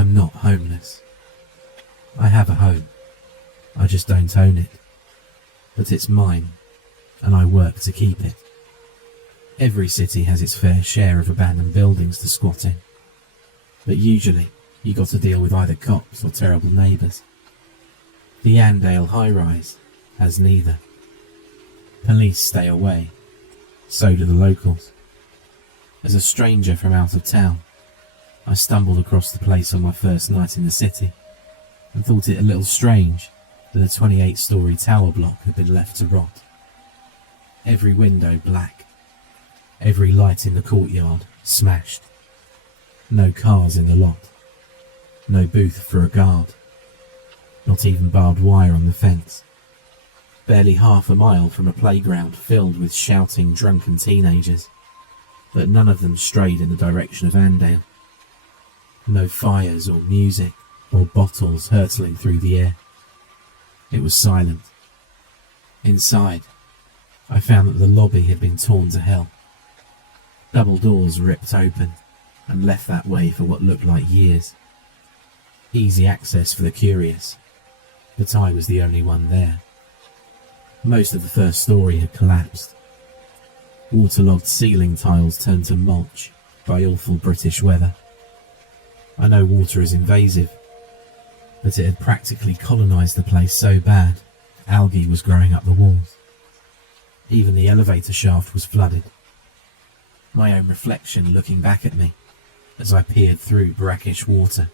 I'm not homeless. I have a home. I just don't own it. But it's mine, and I work to keep it. Every city has its fair share of abandoned buildings to squat in. But usually, you got to deal with either cops or terrible neighbours. The Andale high-rise has neither. Police stay away. So do the locals. As a stranger from out of town, I stumbled across the place on my first night in the city and thought it a little strange that a 28-storey tower block had been left to rot. Every window black. Every light in the courtyard smashed. No cars in the lot. No booth for a guard. Not even barbed wire on the fence. Barely half a mile from a playground filled with shouting drunken teenagers, but none of them strayed in the direction of Andale. No fires or music or bottles hurtling through the air. It was silent. Inside, I found that the lobby had been torn to hell. Double doors ripped open and left that way for what looked like years. Easy access for the curious, but I was the only one there. Most of the first story had collapsed. Waterlogged ceiling tiles turned to mulch by awful British weather. I know water is invasive, but it had practically colonised the place so bad, algae was growing up the walls. Even the elevator shaft was flooded. My own reflection looking back at me as I peered through brackish water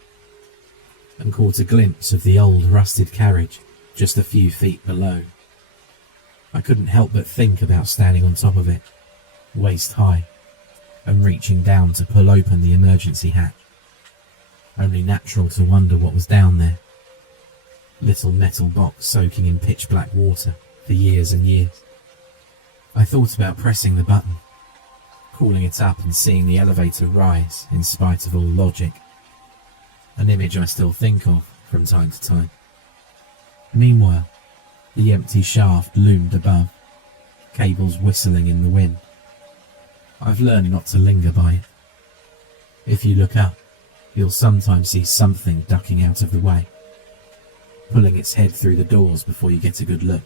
and caught a glimpse of the old rusted carriage just a few feet below. I couldn't help but think about standing on top of it, waist high, and reaching down to pull open the emergency hatch. Only natural to wonder what was down there. Little metal box soaking in pitch black water for years and years. I thought about pressing the button, calling it up and seeing the elevator rise in spite of all logic. An image I still think of from time to time. Meanwhile, the empty shaft loomed above, cables whistling in the wind. I've learned not to linger by it. If you look up, you'll sometimes see something ducking out of the way, pulling its head through the doors before you get a good look.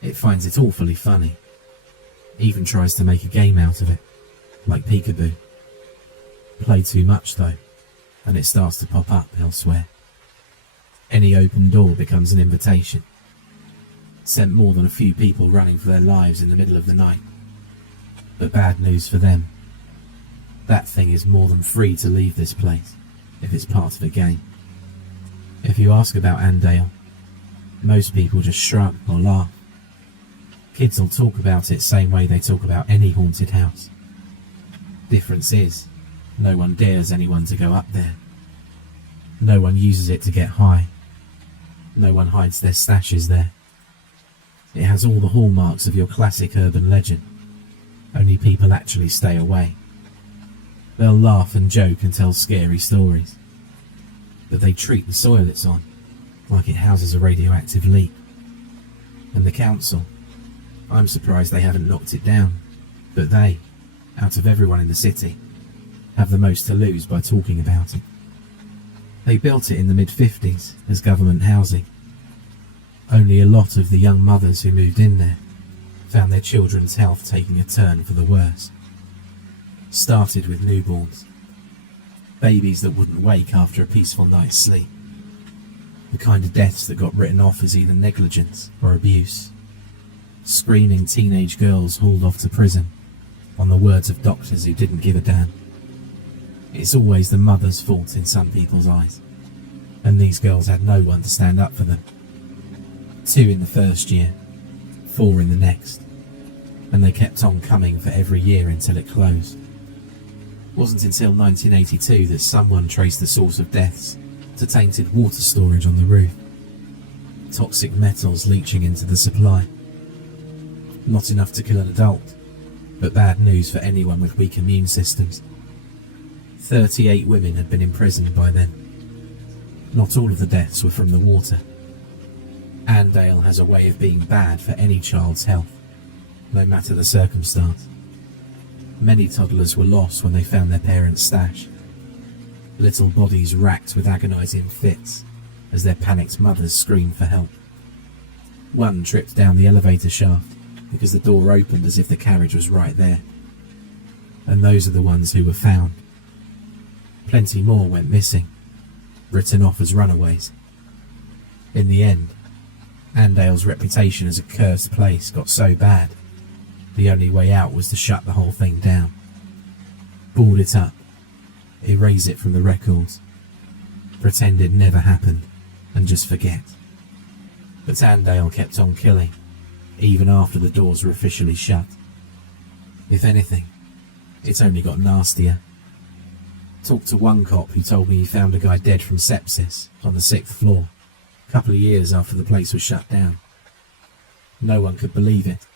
It finds it awfully funny, even tries to make a game out of it, like peekaboo. Play too much though, and it starts to pop up elsewhere. Any open door becomes an invitation. Sent more than a few people running for their lives in the middle of the night. But bad news for them. That thing is more than free to leave this place, if it's part of a game. If you ask about Andale, most people just shrug or laugh. Kids will talk about it same way they talk about any haunted house. Difference is, no one dares anyone to go up there. No one uses it to get high. No one hides their stashes there. It has all the hallmarks of your classic urban legend, only people actually stay away. They'll laugh and joke and tell scary stories, but they treat the soil it's on like it houses a radioactive leak. And the council, I'm surprised they haven't knocked it down, but they, out of everyone in the city, have the most to lose by talking about it. They built it in the mid-50s as government housing. Only a lot of the young mothers who moved in there found their children's health taking a turn for the worse. Started with newborns. Babies that wouldn't wake after a peaceful night's sleep. The kind of deaths that got written off as either negligence or abuse. Screaming teenage girls hauled off to prison, on the words of doctors who didn't give a damn. It's always the mother's fault in some people's eyes, and these girls had no one to stand up for them. 2 in the first year, 4 in the next, and they kept on coming for every year until it closed. It wasn't until 1982 that someone traced the source of deaths to tainted water storage on the roof. Toxic metals leaching into the supply. Not enough to kill an adult, but bad news for anyone with weak immune systems. 38 women had been imprisoned by then. Not all of the deaths were from the water. Andale has a way of being bad for any child's health, no matter the circumstance. Many toddlers were lost when they found their parents' stash. little bodies racked with agonising fits as their panicked mothers screamed for help. One tripped down the elevator shaft because the door opened as if the carriage was right there. And those are the ones who were found. Plenty more went missing, written off as runaways. In the end, Andale's reputation as a cursed place got so bad, the only way out was to shut the whole thing down. Board it up, erase it from the records, pretend it never happened, and just forget. But Andale kept on killing, even after the doors were officially shut. If anything, it's only got nastier. Talked to one cop who told me he found a guy dead from sepsis on the 6th floor, a couple of years after the place was shut down. No one could believe it.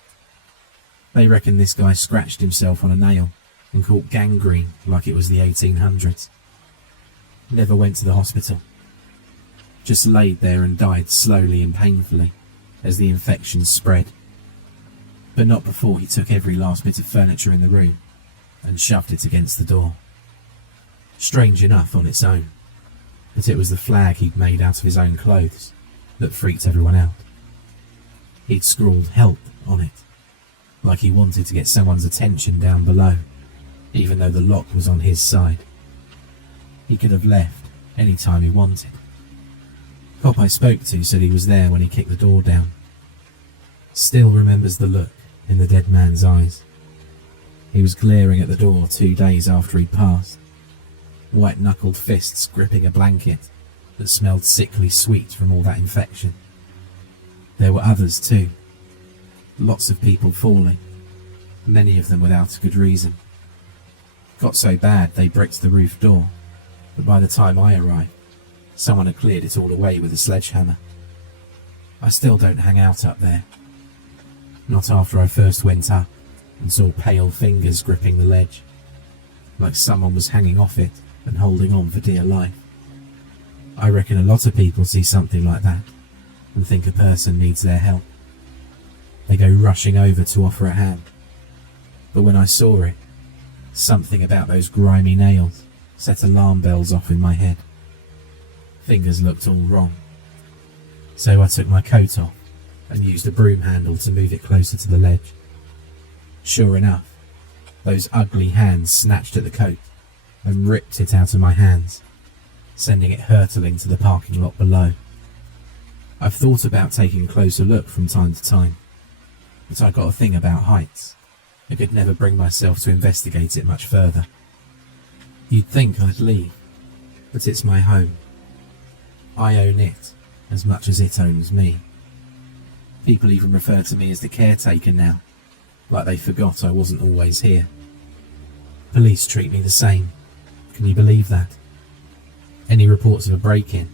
They reckon this guy scratched himself on a nail and caught gangrene like it was the 1800s. Never went to the hospital. Just laid there and died slowly and painfully as the infection spread. But not before he took every last bit of furniture in the room and shoved it against the door. Strange enough on its own, but it was the flag he'd made out of his own clothes that freaked everyone out. He'd scrawled "help" on it, like he wanted to get someone's attention down below, even though the lock was on his side. He could have left any time he wanted. Cop I spoke to said he was there when he kicked the door down. Still remembers the look in the dead man's eyes. He was glaring at the door 2 days after he'd passed, white-knuckled fists gripping a blanket that smelled sickly sweet from all that infection. There were others too. Lots of people falling, many of them without a good reason. Got so bad they bricked the roof door, but by the time I arrived, someone had cleared it all away with a sledgehammer. I still don't hang out up there. Not after I first went up and saw pale fingers gripping the ledge, like someone was hanging off it and holding on for dear life. I reckon a lot of people see something like that and think a person needs their help. They go rushing over to offer a hand. But when I saw it, something about those grimy nails set alarm bells off in my head. Fingers looked all wrong. So I took my coat off and used a broom handle to move it closer to the ledge. Sure enough, those ugly hands snatched at the coat and ripped it out of my hands, sending it hurtling to the parking lot below. I've thought about taking a closer look from time to time, but I got a thing about heights. I could never bring myself to investigate it much further. You'd think I'd leave, but it's my home. I own it as much as it owns me. People even refer to me as the caretaker now, like they forgot I wasn't always here. Police treat me the same. Can you believe that? Any reports of a break-in,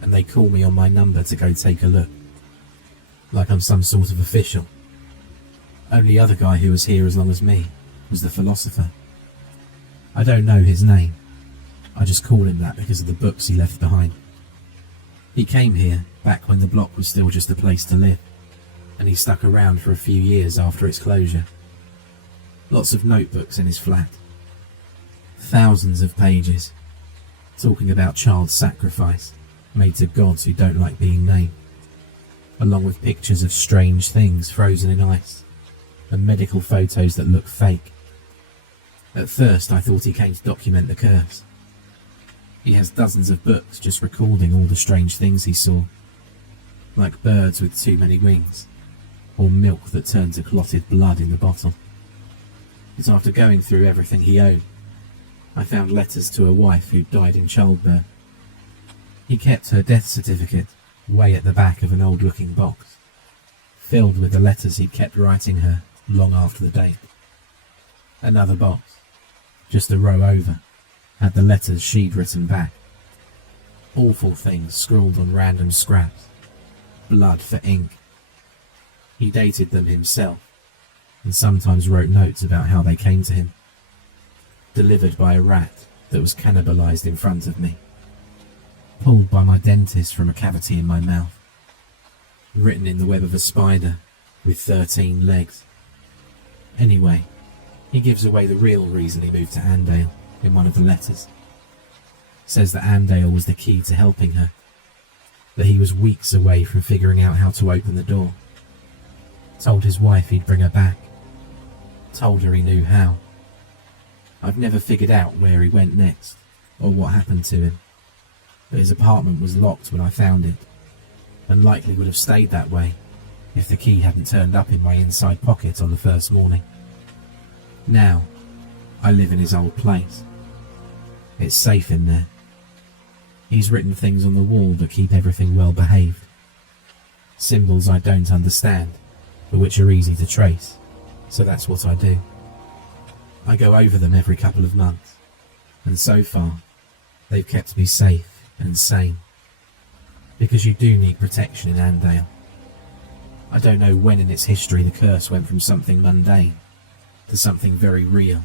and they call me on my number to go take a look. Like I'm some sort of official. Only other guy who was here as long as me was the philosopher. I don't know his name. I just call him that because of the books he left behind. He came here back when the block was still just a place to live, and he stuck around for a few years after its closure. Lots of notebooks in his flat. Thousands of pages, talking about child sacrifice made to gods who don't like being named, along with pictures of strange things frozen in ice, and medical photos that look fake. At first I thought he came to document the curse. He has dozens of books just recording all the strange things he saw, like birds with too many wings, or milk that turned to clotted blood in the bottle. But after going through everything he owned, I found letters to a wife who died in childbirth. He kept her death certificate way at the back of an old-looking box, filled with the letters he'd kept writing her long after the date. Another box, just a row over, had the letters she'd written back. Awful things scrawled on random scraps, blood for ink. He dated them himself, and sometimes wrote notes about how they came to him. Delivered by a rat that was cannibalized in front of me. Pulled by my dentist from a cavity in my mouth. Written in the web of a spider with 13 legs. Anyway, he gives away the real reason he moved to Andale in one of the letters. Says that Andale was the key to helping her, that he was weeks away from figuring out how to open the door. Told his wife he'd bring her back. Told her he knew how. I've never figured out where he went next, or what happened to him, but his apartment was locked when I found it, and likely would have stayed that way if the key hadn't turned up in my inside pocket on the first morning. Now, I live in his old place. It's safe in there. He's written things on the wall that keep everything well behaved. Symbols I don't understand, but which are easy to trace, so that's what I do. I go over them every couple of months, and so far, they've kept me safe and sane. Because you do need protection in Andale. I don't know when in its history the curse went from something mundane to something very real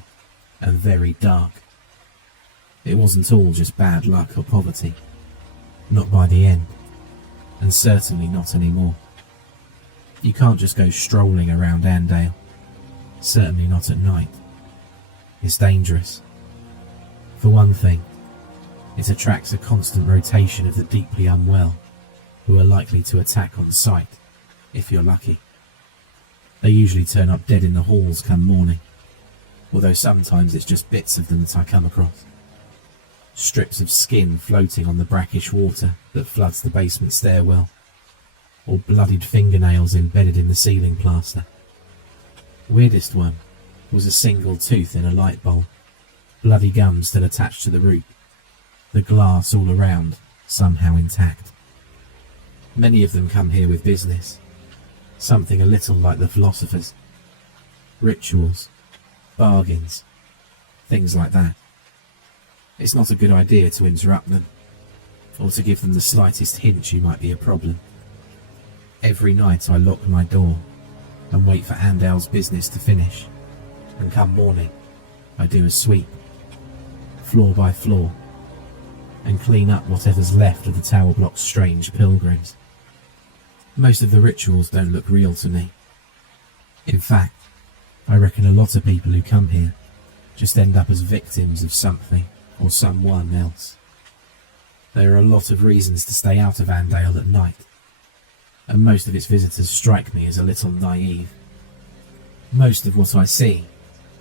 and very dark. It wasn't all just bad luck or poverty. Not by the end, and certainly not anymore. You can't just go strolling around Andale, certainly not at night. It's dangerous. For one thing, it attracts a constant rotation of the deeply unwell, who are likely to attack on sight, if you're lucky. They usually turn up dead in the halls come morning, although sometimes it's just bits of them that I come across. Strips of skin floating on the brackish water that floods the basement stairwell, or bloodied fingernails embedded in the ceiling plaster. Weirdest one was a single tooth in a light bulb, bloody gum still attached to the root, the glass all around somehow intact. Many of them come here with business, something a little like the philosophers. Rituals, bargains, things like that. It's not a good idea to interrupt them, or to give them the slightest hint you might be a problem. Every night I lock my door and wait for Andale's business to finish, and come morning I do a sweep, floor by floor, and clean up whatever's left of the tower block's strange pilgrims. Most of the rituals don't look real to me. In fact, I reckon a lot of people who come here just end up as victims of something or someone else. There are a lot of reasons to stay out of Andale at night, and most of its visitors strike me as a little naive. Most of what I see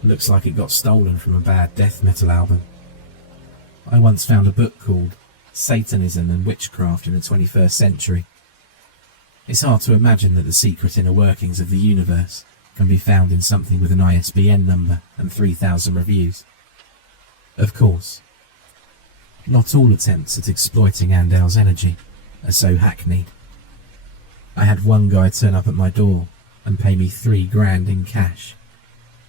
looks like it got stolen from a bad death metal album. I once found a book called Satanism and Witchcraft in the 21st Century. It's hard to imagine that the secret inner workings of the universe can be found in something with an ISBN number and 3,000 reviews. Of course, not all attempts at exploiting Andale's energy are so hackneyed. I had one guy turn up at my door and pay me $3,000 in cash,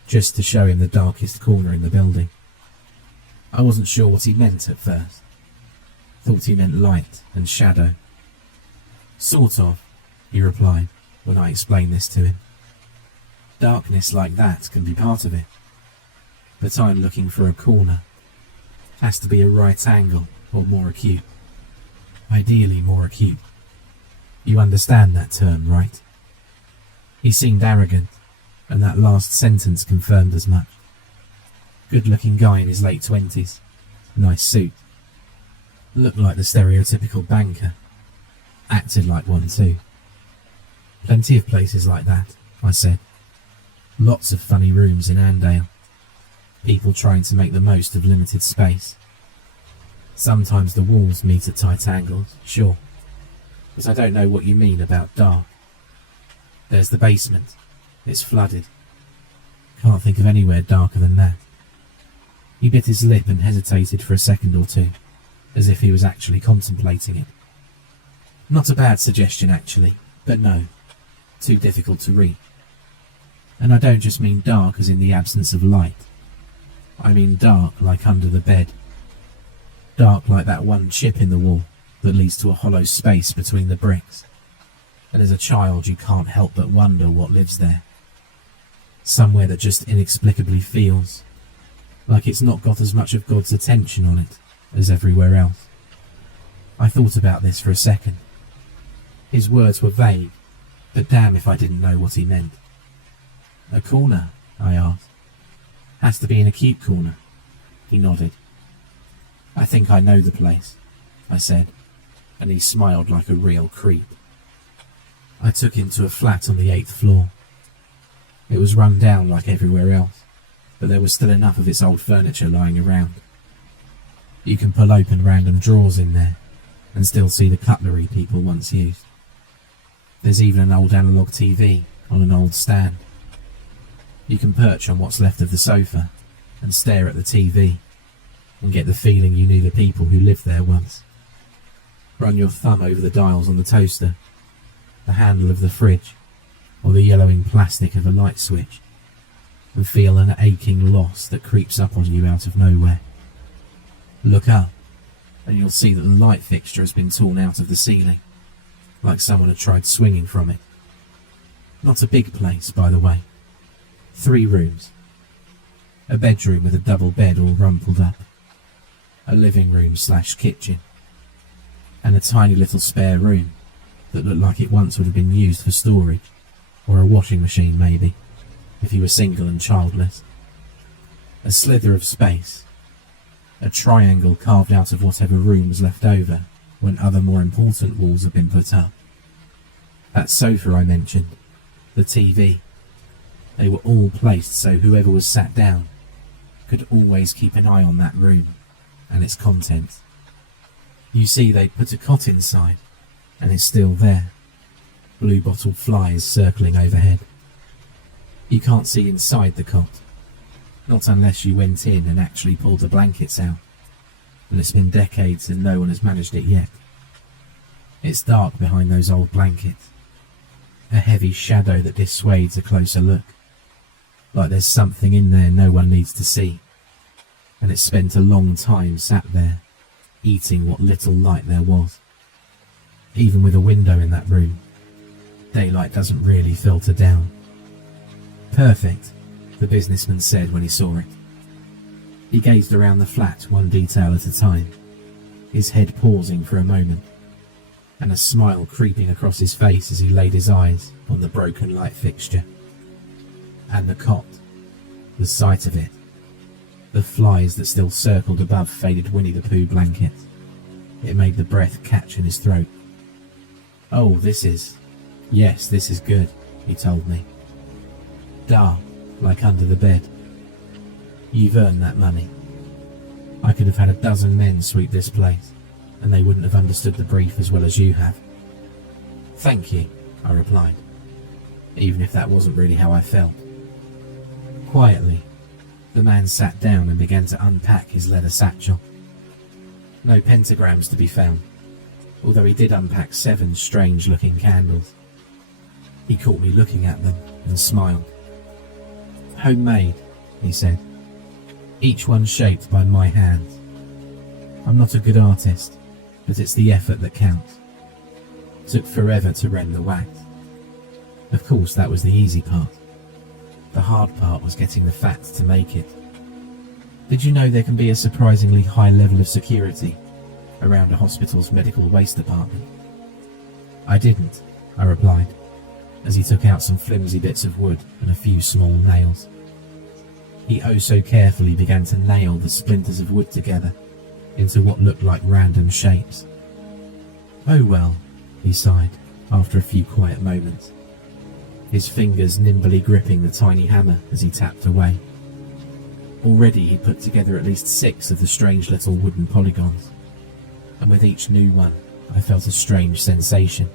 just to show him the darkest corner in the building. I wasn't sure what he meant at first. Thought he meant light and shadow. Sort of, he replied when I explained this to him. Darkness like that can be part of it, but I'm looking for a corner. Has to be a right angle or more acute. Ideally more acute. You understand that term, right? He seemed arrogant, and that last sentence confirmed as much. Good-looking guy in his late 20s. Nice suit. Looked like the stereotypical banker. Acted like one too. Plenty of places like that, I said. Lots of funny rooms in Andale. People trying to make the most of limited space. Sometimes the walls meet at tight angles, sure, but I don't know what you mean about dark. There's the basement. It's flooded. Can't think of anywhere darker than that. He bit his lip and hesitated for a second or two, as if he was actually contemplating it. Not a bad suggestion, actually, but no, too difficult to read. And I don't just mean dark as in the absence of light. I mean dark like under the bed. Dark like that one chip in the wall that leads to a hollow space between the bricks. And as a child you can't help but wonder what lives there. Somewhere that just inexplicably feels like it's not got as much of God's attention on it as everywhere else. I thought about this for a second. His words were vague, but damn if I didn't know what he meant. A corner? I asked. Has to be an acute corner. He nodded. "I think I know the place," I said, and he smiled like a real creep. I took him to a flat on the 8th floor. It was run down like everywhere else, but there was still enough of its old furniture lying around. You can pull open random drawers in there and still see the cutlery people once used. There's even an old analog TV on an old stand. You can perch on what's left of the sofa and stare at the TV and get the feeling you knew the people who lived there once. Run your thumb over the dials on the toaster, the handle of the fridge, or the yellowing plastic of a light switch, and feel an aching loss that creeps up on you out of nowhere. Look up, and you'll see that the light fixture has been torn out of the ceiling, like someone had tried swinging from it. Not a big place, by the way. 3 rooms. A bedroom with a double bed all rumpled up, a living room / kitchen, and a tiny little spare room that looked like it once would have been used for storage, or a washing machine maybe, if you were single and childless. A slither of space, a triangle carved out of whatever room was left over when other more important walls had been put up. That sofa I mentioned, the TV, they were all placed so whoever was sat down could always keep an eye on that room and its contents. You see, they'd put a cot inside, and it's still there, blue-bottle flies circling overhead. You can't see inside the cot, not unless you went in and actually pulled the blankets out, and it's been decades and no one has managed it yet. It's dark behind those old blankets, a heavy shadow that dissuades a closer look, like there's something in there no one needs to see, and it's spent a long time sat there, eating what little light there was. Even with a window in that room, daylight doesn't really filter down. Perfect, the businessman said when he saw it. He gazed around the flat one detail at a time, his head pausing for a moment, and a smile creeping across his face as he laid his eyes on the broken light fixture. And the cot, the sight of it, the flies that still circled above faded Winnie the Pooh blankets. It made the breath catch in his throat. "Oh, this is good," he told me. "Dark, like under the bed. You've earned that money. I could have had a dozen men sweep this place, and they wouldn't have understood the brief as well as you have." "Thank you," I replied, even if that wasn't really how I felt. Quietly, the man sat down and began to unpack his leather satchel. No pentagrams to be found, although he did unpack 7 strange-looking candles. He caught me looking at them and smiled. "Homemade," he said, "each one shaped by my hands. I'm not a good artist, but it's the effort that counts. Took forever to rend the wax. Of course, that was the easy part. The hard part was getting the fat to make it. Did you know there can be a surprisingly high level of security around a hospital's medical waste department?" "I didn't," I replied, as he took out some flimsy bits of wood and a few small nails. He oh so carefully began to nail the splinters of wood together into what looked like random shapes. "Oh well," he sighed after a few quiet moments, his fingers nimbly gripping the tiny hammer as he tapped away. Already he'd put together at least 6 of the strange little wooden polygons, and with each new one I felt a strange sensation.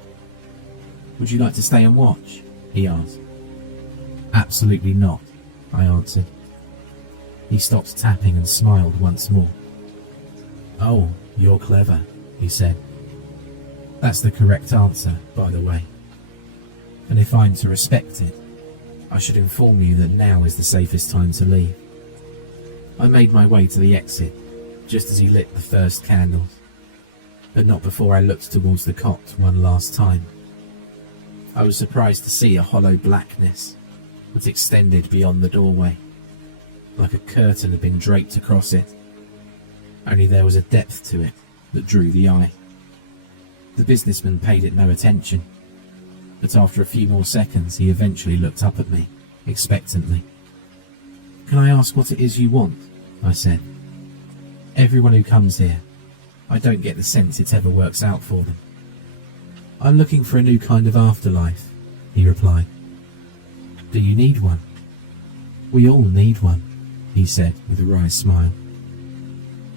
"Would you like to stay and watch?" he asked. "Absolutely not," I answered. He stopped tapping and smiled once more. "Oh, you're clever," he said. "That's the correct answer, by the way. And if I'm to respect it, I should inform you that now is the safest time to leave." I made my way to the exit, just as he lit the first candles, but not before I looked towards the cot one last time. I was surprised to see a hollow blackness that extended beyond the doorway, like a curtain had been draped across it, only there was a depth to it that drew the eye. The businessman paid it no attention, but after a few more seconds he eventually looked up at me, expectantly. "Can I ask what it is you want?" I said. Everyone who comes here, I don't get the sense it ever works out for them. I'm looking for a new kind of afterlife, he replied. Do you need one? We all need one, he said with a wry smile.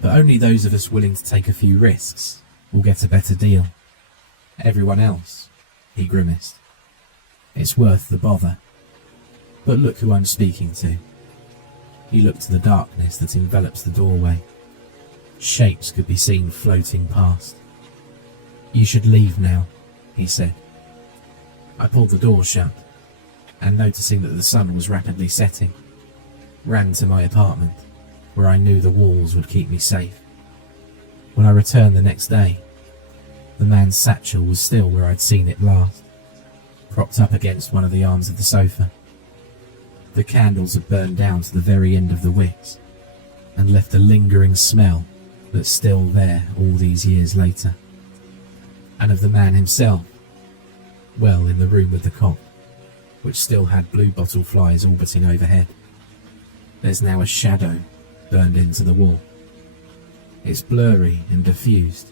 But only those of us willing to take a few risks will get a better deal. Everyone else, he grimaced. It's worth the bother. But look who I'm speaking to. He looked to the darkness that envelops the doorway. Shapes could be seen floating past. You should leave now, he said. I pulled the door shut, and noticing that the sun was rapidly setting, ran to my apartment, where I knew the walls would keep me safe. When I returned the next day, the man's satchel was still where I'd seen it last, propped up against one of the arms of the sofa. The candles had burned down to the very end of the wicks, and left a lingering smell that's still there all these years later. And of the man himself, well, in the room with the cot, which still had blue bottle flies orbiting overhead, there's now a shadow burned into the wall. It's blurry and diffused,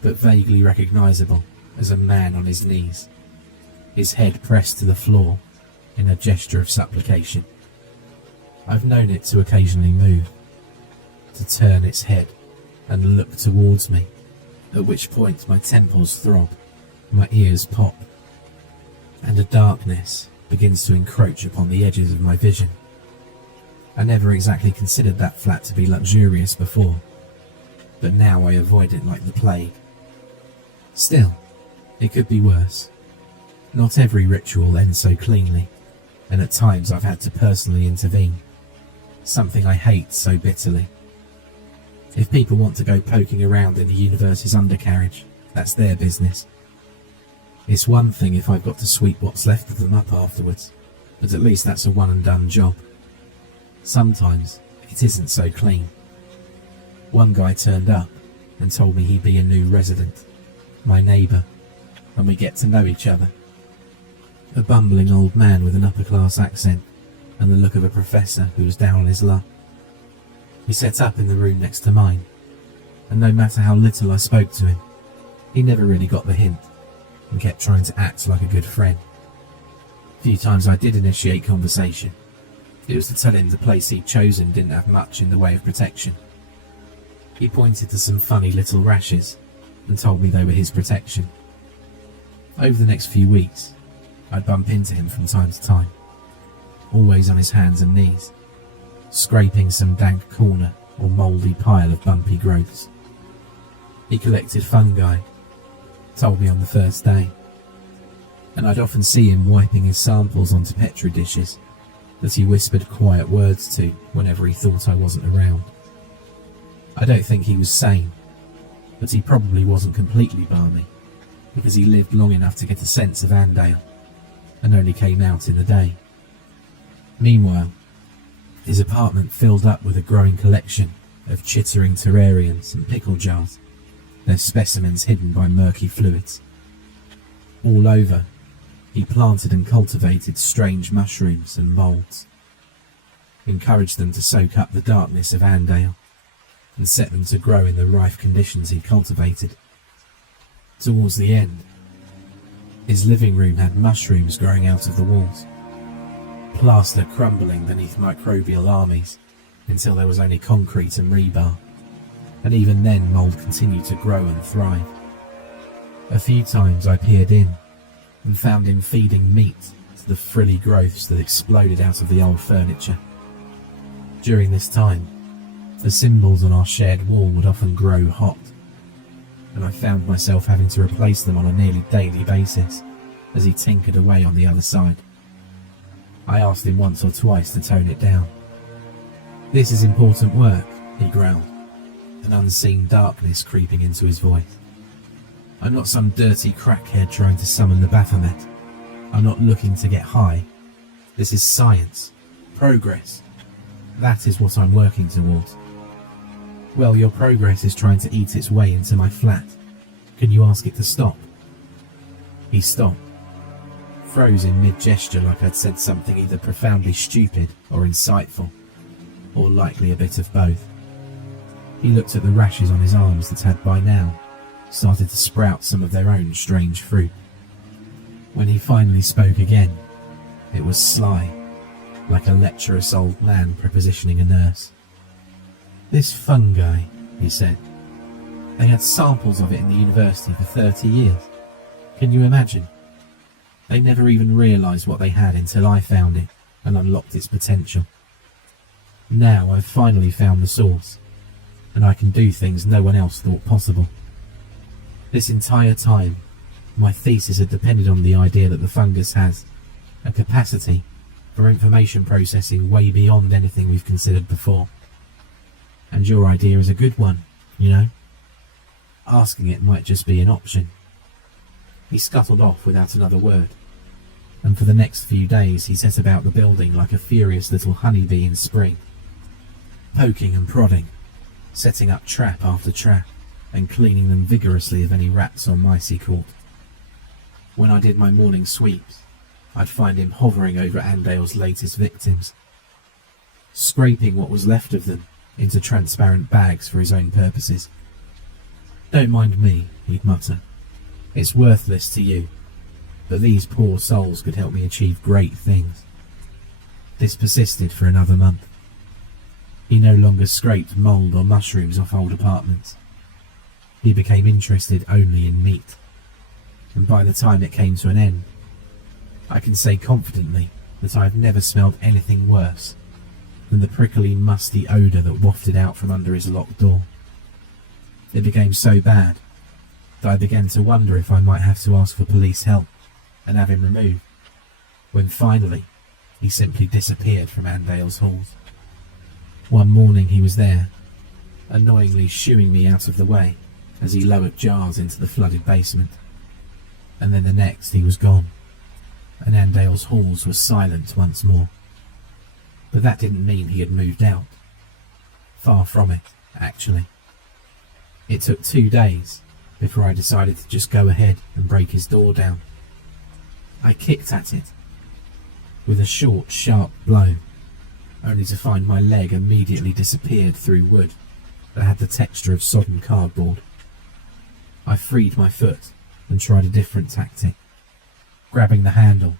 but vaguely recognisable as a man on his knees, his head pressed to the floor in a gesture of supplication. I've known it to occasionally move, to turn its head and look towards me, at which point my temples throb, my ears pop, and a darkness begins to encroach upon the edges of my vision. I never exactly considered that flat to be luxurious before, but now I avoid it like the plague. Still, it could be worse. Not every ritual ends so cleanly, and at times I've had to personally intervene, something I hate so bitterly. If people want to go poking around in the universe's undercarriage, that's their business. It's one thing if I've got to sweep what's left of them up afterwards, but at least that's a one and done job. Sometimes it isn't so clean. One guy turned up and told me he'd be a new resident, my neighbour, and we get to know each other. A bumbling old man with an upper-class accent and the look of a professor who was down on his luck. He set up in the room next to mine, and no matter how little I spoke to him, he never really got the hint and kept trying to act like a good friend. A few times I did initiate conversation. It was to tell him the place he'd chosen didn't have much in the way of protection. He pointed to some funny little rashes and told me they were his protection. Over the next few weeks, I'd bump into him from time to time, always on his hands and knees, scraping some dank corner or mouldy pile of bumpy growths. He collected fungi, told me on the first day, and I'd often see him wiping his samples onto petri dishes that he whispered quiet words to whenever he thought I wasn't around. I don't think he was sane, but he probably wasn't completely balmy, because he lived long enough to get a sense of Andale, and only came out in the day. Meanwhile, his apartment filled up with a growing collection of chittering terrariums and pickle jars, their specimens hidden by murky fluids. All over, he planted and cultivated strange mushrooms and moulds, encouraged them to soak up the darkness of Andale, and set them to grow in the rife conditions he'd cultivated. Towards the end, his living room had mushrooms growing out of the walls, plaster crumbling beneath microbial armies until there was only concrete and rebar, and even then mould continued to grow and thrive. A few times I peered in and found him feeding meat to the frilly growths that exploded out of the old furniture. During this time, the symbols on our shared wall would often grow hot, and I found myself having to replace them on a nearly daily basis as he tinkered away on the other side. I asked him once or twice to tone it down. "This is important work," he growled, an unseen darkness creeping into his voice. "I'm not some dirty crackhead trying to summon the Baphomet. I'm not looking to get high. This is science, progress. That is what I'm working towards." "Well, your progress is trying to eat its way into my flat. Can you ask it to stop?" He stopped, froze in mid-gesture like I'd said something either profoundly stupid or insightful, or likely a bit of both. He looked at the rashes on his arms that had by now started to sprout some of their own strange fruit. When he finally spoke again, it was sly, like a lecherous old man prepositioning a nurse. "This fungi," he said. "They had samples of it in the university for 30 years. Can you imagine? They never even realised what they had until I found it and unlocked its potential. Now I've finally found the source, and I can do things no one else thought possible. This entire time, my thesis had depended on the idea that the fungus has a capacity for information processing way beyond anything we've considered before. And your idea is a good one, you know? Asking it might just be an option." He scuttled off without another word, and for the next few days he set about the building like a furious little honeybee in spring, poking and prodding, setting up trap after trap, and cleaning them vigorously of any rats or mice he caught. When I did my morning sweeps, I'd find him hovering over Andale's latest victims, scraping what was left of them into transparent bags for his own purposes. "Don't mind me," he'd mutter. "It's worthless to you, but these poor souls could help me achieve great things." This persisted for another month. He no longer scraped mould or mushrooms off old apartments. He became interested only in meat, and by the time it came to an end, I can say confidently that I've never smelled anything worse than the prickly, musty odour that wafted out from under his locked door. It became so bad that I began to wonder if I might have to ask for police help and have him removed, when finally he simply disappeared from Andale's halls. One morning he was there, annoyingly shooing me out of the way as he lowered jars into the flooded basement, and then the next he was gone, and Andale's halls were silent once more. But that didn't mean he had moved out. Far from it, actually. It took 2 days before I decided to just go ahead and break his door down. I kicked at it with a short, sharp blow, only to find my leg immediately disappeared through wood that had the texture of sodden cardboard. I freed my foot and tried a different tactic, grabbing the handle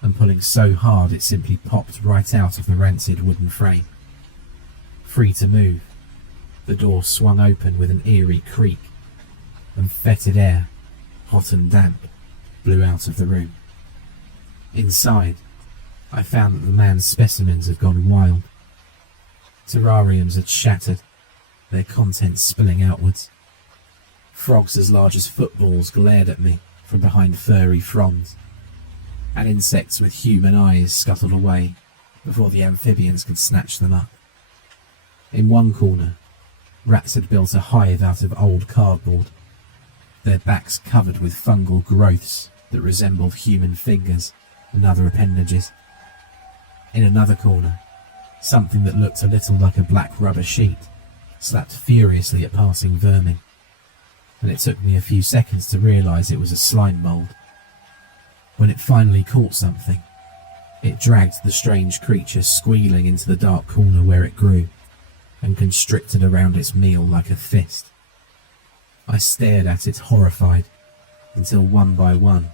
and pulling so hard it simply popped right out of the rancid wooden frame. Free to move, the door swung open with an eerie creak, and fetid air, hot and damp, blew out of the room. Inside, I found that the man's specimens had gone wild. Terrariums had shattered, their contents spilling outwards. Frogs as large as footballs glared at me from behind furry fronds, and insects with human eyes scuttled away before the amphibians could snatch them up. In one corner, rats had built a hive out of old cardboard, their backs covered with fungal growths that resembled human fingers and other appendages. In another corner, something that looked a little like a black rubber sheet slapped furiously at passing vermin, and it took me a few seconds to realise it was a slime mould. When it finally caught something, it dragged the strange creature squealing into the dark corner where it grew, and constricted around its meal like a fist. I stared at it horrified, until one by one,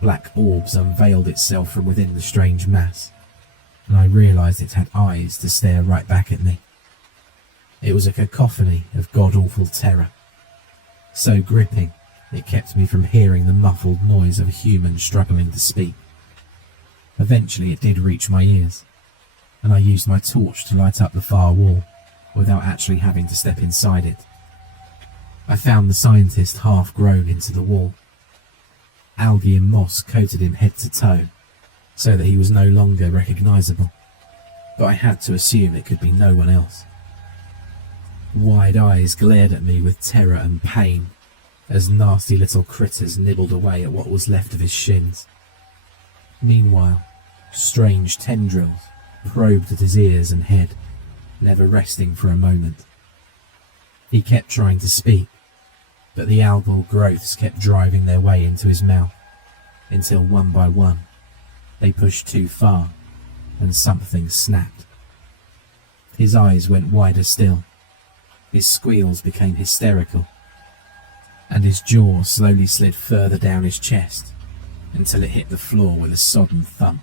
black orbs unveiled itself from within the strange mass, and I realised it had eyes to stare right back at me. It was a cacophony of god-awful terror, so gripping it kept me from hearing the muffled noise of a human struggling to speak. Eventually it did reach my ears, and I used my torch to light up the far wall without actually having to step inside it. I found the scientist half grown into the wall. Algae and moss coated him head to toe, so that he was no longer recognisable, but I had to assume it could be no one else. Wide eyes glared at me with terror and pain as nasty little critters nibbled away at what was left of his shins. Meanwhile, strange tendrils probed at his ears and head, never resting for a moment. He kept trying to speak, but the algal growths kept driving their way into his mouth, until one by one, they pushed too far, and something snapped. His eyes went wider still, His squeals became hysterical, and his jaw slowly slid further down his chest until it hit the floor with a sodden thump.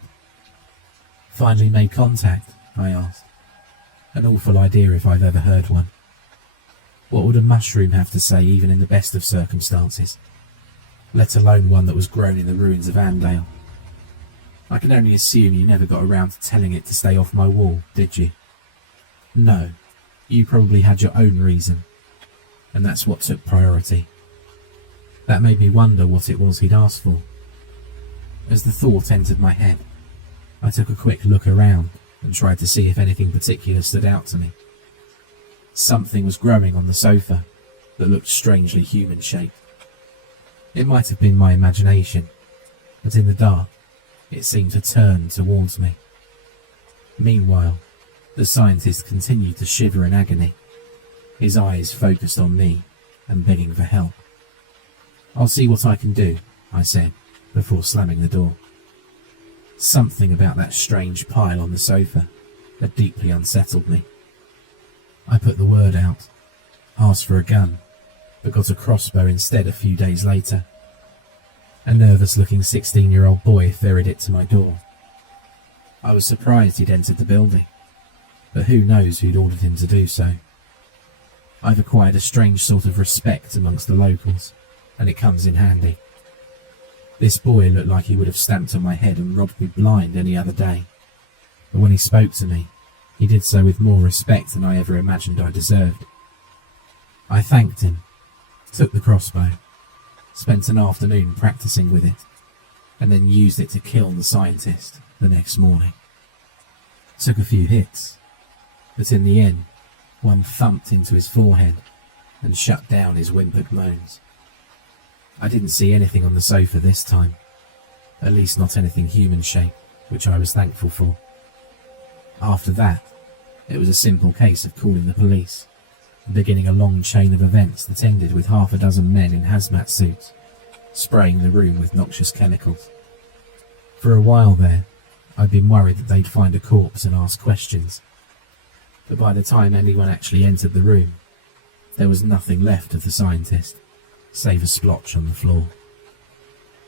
"Finally made contact?" I asked. An awful idea if I've ever heard one. What would a mushroom have to say even in the best of circumstances, let alone one that was grown in the ruins of Andale? I can only assume you never got around to telling it to stay off my wall, did you? No, you probably had your own reason, and that's what took priority. That made me wonder what it was he'd asked for. As the thought entered my head, I took a quick look around and tried to see if anything particular stood out to me. Something was growing on the sofa that looked strangely human-shaped. It might have been my imagination, but in the dark, it seemed to turn towards me. Meanwhile, the scientist continued to shiver in agony, his eyes focused on me and begging for help. "I'll see what I can do," I said, before slamming the door. Something about that strange pile on the sofa had deeply unsettled me. I put the word out, asked for a gun, but got a crossbow instead a few days later. A nervous-looking 16-year-old boy ferried it to my door. I was surprised he'd entered the building, but who knows who'd ordered him to do so. I've acquired a strange sort of respect amongst the locals, and it comes in handy. This boy looked like he would have stamped on my head and robbed me blind any other day, but when he spoke to me, he did so with more respect than I ever imagined I deserved. I thanked him, took the crossbow, spent an afternoon practicing with it, and then used it to kill the scientist the next morning. Took a few hits, but in the end, one thumped into his forehead and shut down his whimpered moans. I didn't see anything on the sofa this time, at least not anything human-shaped, which I was thankful for. After that, it was a simple case of calling the police, and beginning a long chain of events that ended with half a dozen men in hazmat suits, spraying the room with noxious chemicals. For a while there, I'd been worried that they'd find a corpse and ask questions, but by the time anyone actually entered the room, there was nothing left of the scientist, save a splotch on the floor.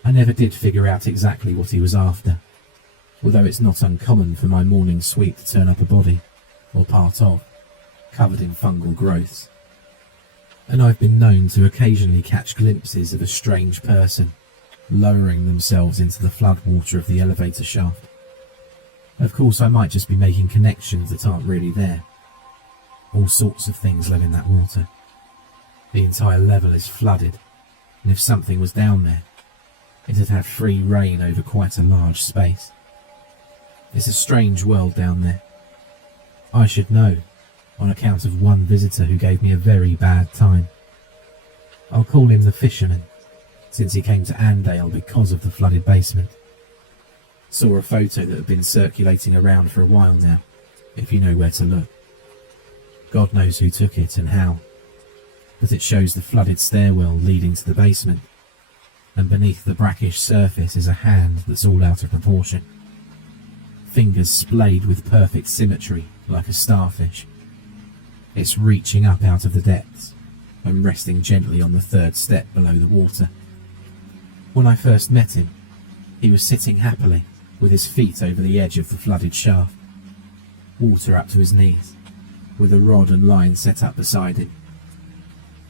I never did figure out exactly what he was after, although it's not uncommon for my morning sweep to turn up a body, or part of, covered in fungal growths. And I've been known to occasionally catch glimpses of a strange person lowering themselves into the floodwater of the elevator shaft. Of course, I might just be making connections that aren't really there. All sorts of things live in that water. The entire level is flooded, and if something was down there, it'd have free reign over quite a large space. It's a strange world down there. I should know, on account of one visitor who gave me a very bad time. I'll call him the fisherman, since he came to Andale because of the flooded basement. Saw a photo that had been circulating around for a while now, if you know where to look. God knows who took it and how, but it shows the flooded stairwell leading to the basement, and beneath the brackish surface is a hand that's all out of proportion. Fingers splayed with perfect symmetry like a starfish. It's reaching up out of the depths and resting gently on the third step below the water. When I first met him, he was sitting happily with his feet over the edge of the flooded shaft, water up to his knees, with a rod and line set up beside him.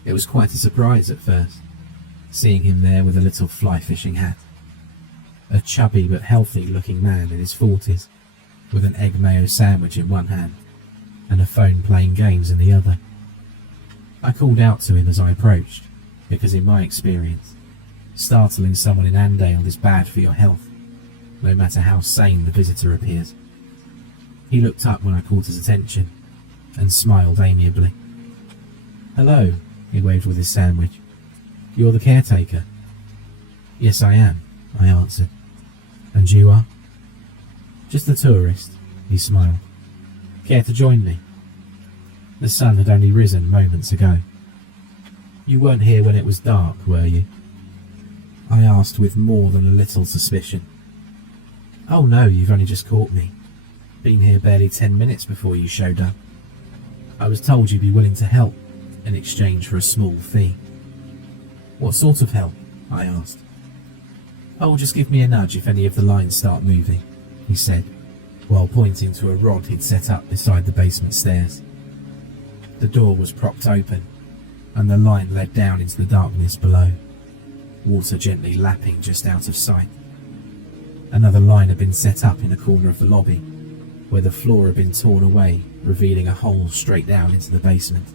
It was quite a surprise at first, seeing him there with a little fly fishing hat. A chubby but healthy looking man in his 40s, with an egg mayo sandwich in one hand and a phone playing games in the other. I called out to him as I approached, because in my experience, startling someone in Andale is bad for your health, no matter how sane the visitor appears. He looked up when I called his attention and smiled amiably. "Hello," he waved with his sandwich. "You're the caretaker?" "Yes, I am," I answered. "And you are?" "Just a tourist," he smiled. "Care to join me?" The sun had only risen moments ago. "You weren't here when it was dark, were you?" I asked with more than a little suspicion. "Oh no, you've only just caught me. Been here barely 10 minutes before you showed up. I was told you'd be willing to help, in exchange for a small fee. What sort of help? I asked. Oh, just give me a nudge if any of the lines start moving, he said, while pointing to a rod he'd set up beside the basement stairs. The door was propped open, and the line led down into the darkness below, water gently lapping just out of sight. Another line had been set up in a corner of the lobby, where the floor had been torn away, revealing a hole straight down into the basement.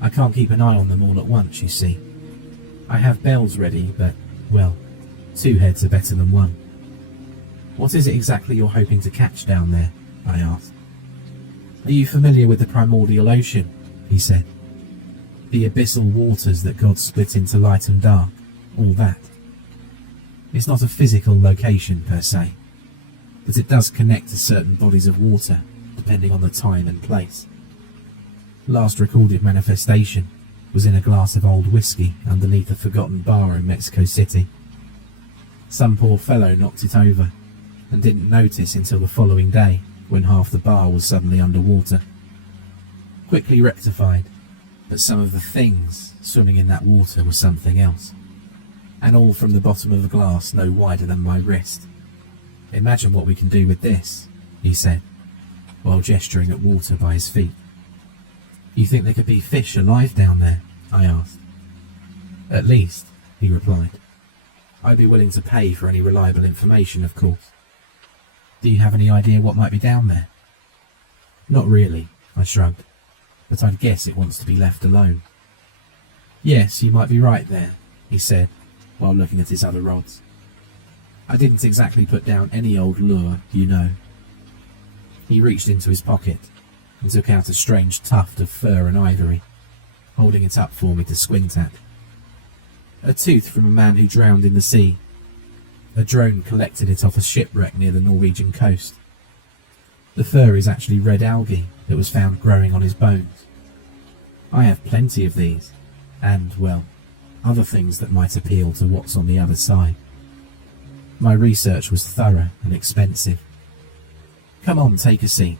I can't keep an eye on them all at once, you see. I have bells ready, but, well, 2 heads are better than 1. What is it exactly you're hoping to catch down there? I asked. Are you familiar with the primordial ocean? He said. The abyssal waters that God split into light and dark, all that. It's not a physical location per se, but it does connect to certain bodies of water, depending on the time and place. Last recorded manifestation was in a glass of old whiskey underneath a forgotten bar in Mexico City. Some poor fellow knocked it over and didn't notice until the following day, when half the bar was suddenly underwater. Quickly rectified, but some of the things swimming in that water were something else, and all from the bottom of a glass no wider than my wrist. Imagine what we can do with this, he said, while gesturing at water by his feet. You think there could be fish alive down there? I asked. At least, he replied. I'd be willing to pay for any reliable information, of course. Do you have any idea what might be down there? Not really, I shrugged, but I'd guess it wants to be left alone. Yes, you might be right there, he said, while looking at his other rods. I didn't exactly put down any old lure, you know. He reached into his pocket and took out a strange tuft of fur and ivory, holding it up for me to squint at. A tooth from a man who drowned in the sea. A drone collected it off a shipwreck near the Norwegian coast. The fur is actually red algae that was found growing on his bones. I have plenty of these, and, well, other things that might appeal to what's on the other side. My research was thorough and expensive. Come on, take a seat.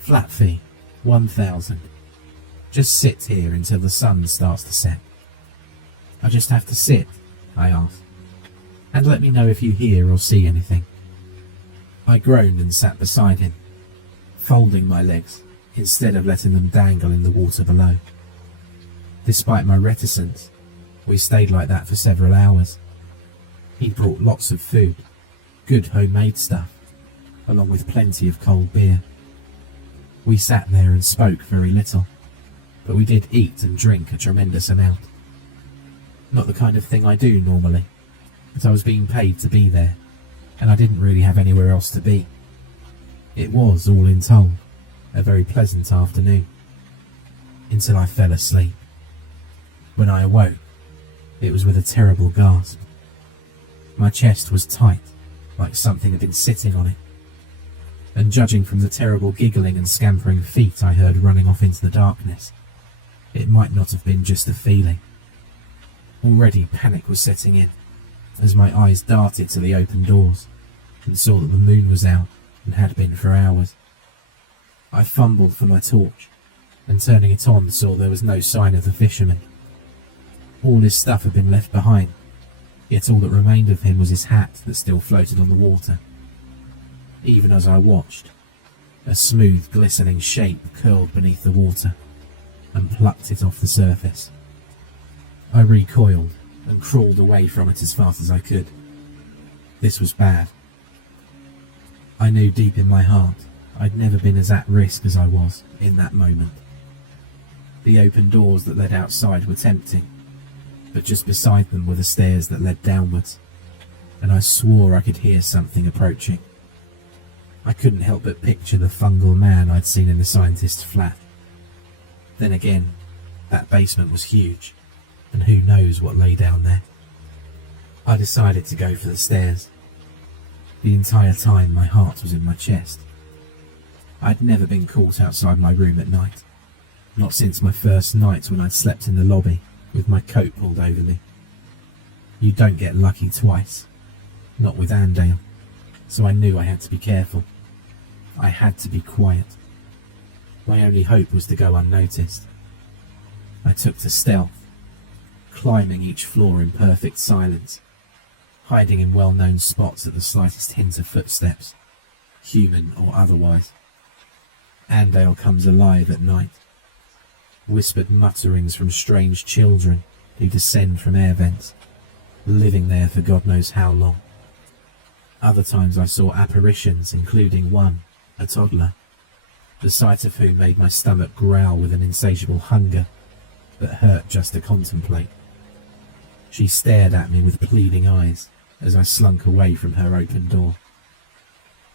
Flat fee, 1,000. Just sit here until the sun starts to set. I just have to sit, I asked, and let me know if you hear or see anything. I groaned and sat beside him, folding my legs instead of letting them dangle in the water below. Despite my reticence, we stayed like that for several hours. He'd brought lots of food, good homemade stuff, along with plenty of cold beer. We sat there and spoke very little, but we did eat and drink a tremendous amount. Not the kind of thing I do normally, but I was being paid to be there, and I didn't really have anywhere else to be. It was, all in told, a very pleasant afternoon, until I fell asleep. When I awoke, it was with a terrible gasp. My chest was tight, like something had been sitting on it, and judging from the terrible giggling and scampering feet I heard running off into the darkness, it might not have been just a feeling. Already panic was setting in, as my eyes darted to the open doors and saw that the moon was out and had been for hours. I fumbled for my torch, and turning it on saw there was no sign of the fisherman. All his stuff had been left behind, yet all that remained of him was his hat that still floated on the water. Even as I watched, a smooth, glistening shape curled beneath the water and plucked it off the surface. I recoiled and crawled away from it as fast as I could. This was bad. I knew deep in my heart I'd never been as at risk as I was in that moment. The open doors that led outside were tempting, but just beside them were the stairs that led downwards, and I swore I could hear something approaching. I couldn't help but picture the fungal man I'd seen in the scientist's flat. Then again, that basement was huge, and who knows what lay down there. I decided to go for the stairs. The entire time my heart was in my chest. I'd never been caught outside my room at night, not since my first night when I'd slept in the lobby with my coat pulled over me. You don't get lucky twice, not with Andale, so I knew I had to be careful. I had to be quiet. My only hope was to go unnoticed. I took to stealth, climbing each floor in perfect silence, hiding in well-known spots at the slightest hint of footsteps, human or otherwise. Andale comes alive at night. Whispered mutterings from strange children who descend from air vents, living there for God knows how long. Other times I saw apparitions, including one, a toddler, the sight of whom made my stomach growl with an insatiable hunger that hurt just to contemplate. She stared at me with pleading eyes as I slunk away from her open door.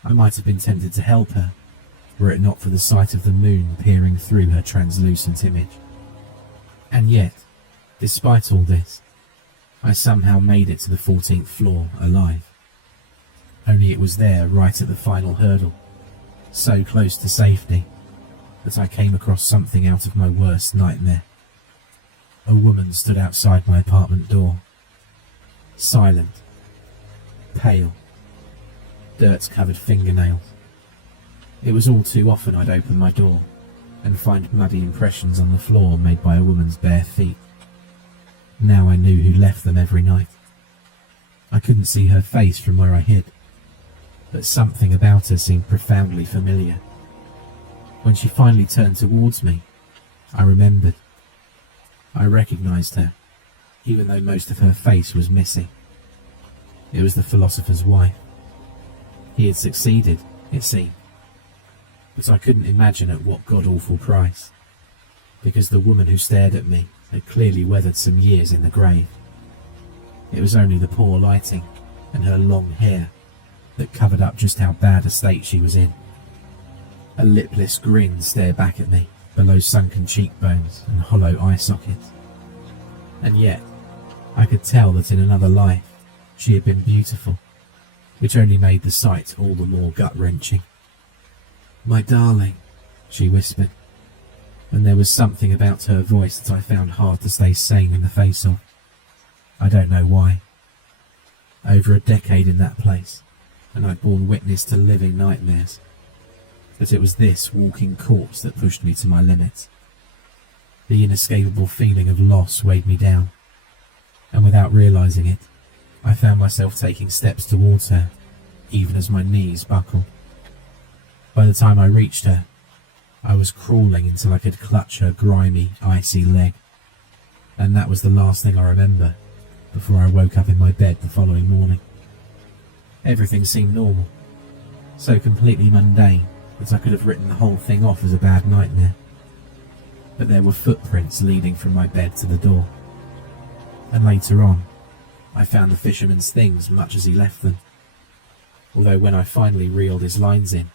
I might have been tempted to help her, were it not for the sight of the moon peering through her translucent image. And yet, despite all this, I somehow made it to the 14th floor alive. Only it was there right at the final hurdle, so close to safety, that I came across something out of my worst nightmare. A woman stood outside my apartment door, silent, pale, dirt-covered fingernails. It was all too often I'd open my door and find muddy impressions on the floor made by a woman's bare feet. Now I knew who left them every night. I couldn't see her face from where I hid, but something about her seemed profoundly familiar. When she finally turned towards me, I remembered. I recognized her, even though most of her face was missing. It was the philosopher's wife. He had succeeded, it seemed, but I couldn't imagine at what god-awful price, because the woman who stared at me had clearly weathered some years in the grave. It was only the poor lighting and her long hair that covered up just how bad a state she was in. A lipless grin stared back at me below sunken cheekbones and hollow eye sockets. And yet, I could tell that in another life she had been beautiful, which only made the sight all the more gut-wrenching. "My darling," she whispered, and there was something about her voice that I found hard to stay sane in the face of. I don't know why. Over a decade in that place, and I'd borne witness to living nightmares. But it was this walking corpse that pushed me to my limits. The inescapable feeling of loss weighed me down, and without realizing it, I found myself taking steps towards her, even as my knees buckled. By the time I reached her, I was crawling until I could clutch her grimy, icy leg, and that was the last thing I remember before I woke up in my bed the following morning. Everything seemed normal, so completely mundane that I could have written the whole thing off as a bad nightmare. But there were footprints leading from my bed to the door, and later on, I found the fisherman's things much as he left them, although when I finally reeled his lines in,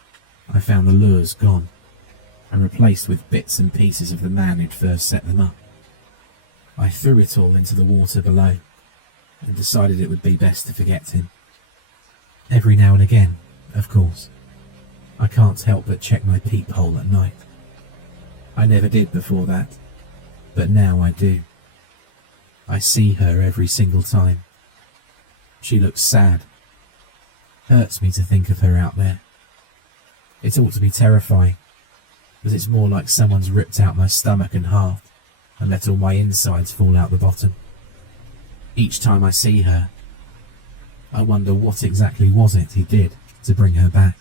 I found the lures gone, and replaced with bits and pieces of the man who'd first set them up. I threw it all into the water below, and decided it would be best to forget him. Every now and again, of course, I can't help but check my peephole at night. I never did before that, but now I do. I see her every single time. She looks sad. Hurts me to think of her out there. It ought to be terrifying, but it's more like someone's ripped out my stomach in half and let all my insides fall out the bottom. Each time I see her, I wonder what exactly was it he did to bring her back.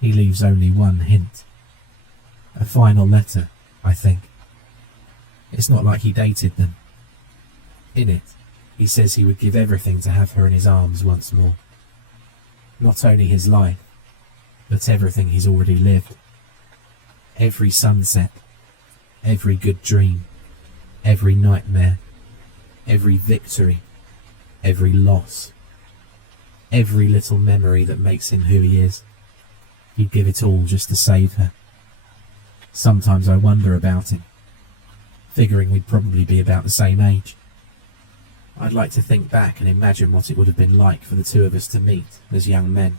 He leaves only one hint. A final letter, I think. It's not like he dated them. In it, he says he would give everything to have her in his arms once more. Not only his life, but everything he's already lived. Every sunset, every good dream, every nightmare, every victory, every loss, every little memory that makes him who he is. He'd give it all just to save her. Sometimes I wonder about him, figuring we'd probably be about the same age. I'd like to think back and imagine what it would have been like for the two of us to meet as young men.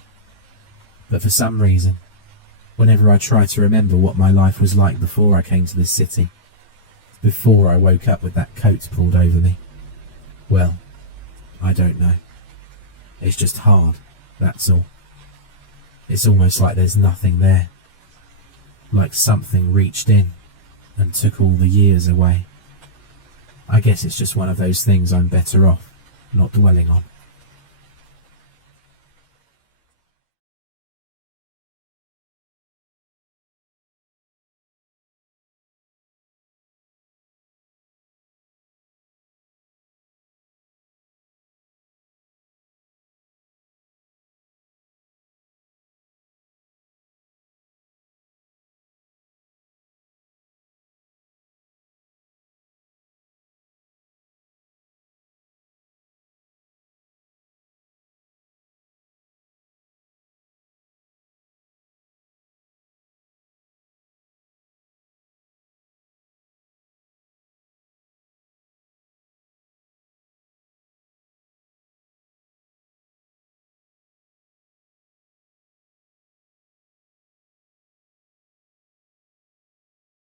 But for some reason, whenever I try to remember what my life was like before I came to this city, before I woke up with that coat pulled over me, well, I don't know. It's just hard, that's all. It's almost like there's nothing there. Like something reached in and took all the years away. I guess it's just one of those things I'm better off not dwelling on.